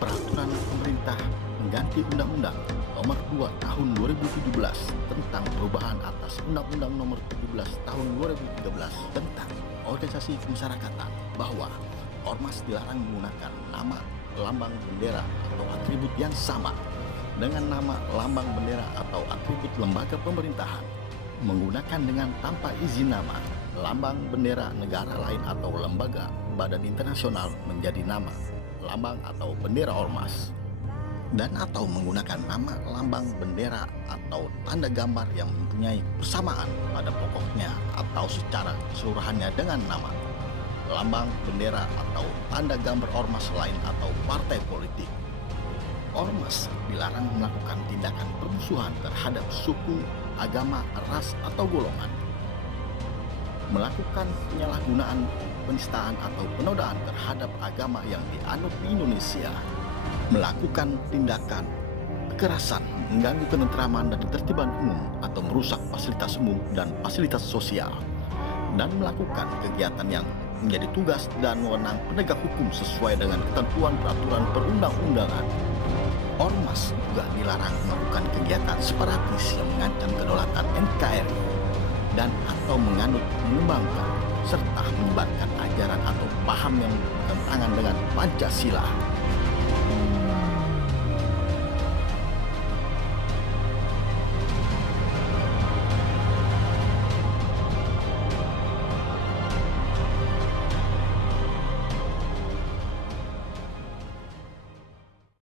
Peraturan Pemerintah mengganti Undang-Undang Nomor 2 Tahun 2017 tentang perubahan atas Undang-Undang Nomor 17 Tahun 2013 tentang organisasi kemasyarakatan bahwa ormas dilarang menggunakan nama, lambang bendera atau atribut yang sama dengan nama, lambang bendera atau atribut lembaga pemerintahan, menggunakan dengan tanpa izin nama, lambang bendera negara lain atau lembaga badan internasional menjadi nama, lambang atau bendera ormas, dan atau menggunakan nama, lambang, bendera atau tanda gambar yang mempunyai persamaan pada pokoknya atau secara keseluruhannya dengan nama, lambang, bendera atau tanda gambar ormas lain atau partai politik. Ormas dilarang melakukan tindakan permusuhan terhadap suku, agama, ras atau golongan, melakukan penyalahgunaan, penistaan atau penodaan terhadap agama yang dianut di Indonesia, melakukan tindakan kekerasan, mengganggu ketentraman dan ketertiban umum atau merusak fasilitas umum dan fasilitas sosial, dan melakukan kegiatan yang menjadi tugas dan wewenang penegak hukum sesuai dengan ketentuan peraturan perundang-undangan. Ormas juga dilarang melakukan kegiatan separatis yang mengancam kedaulatan NKRI dan atau menganut, mengembangkan, serta menyebarkan ajaran atau paham yang bertentangan dengan Pancasila.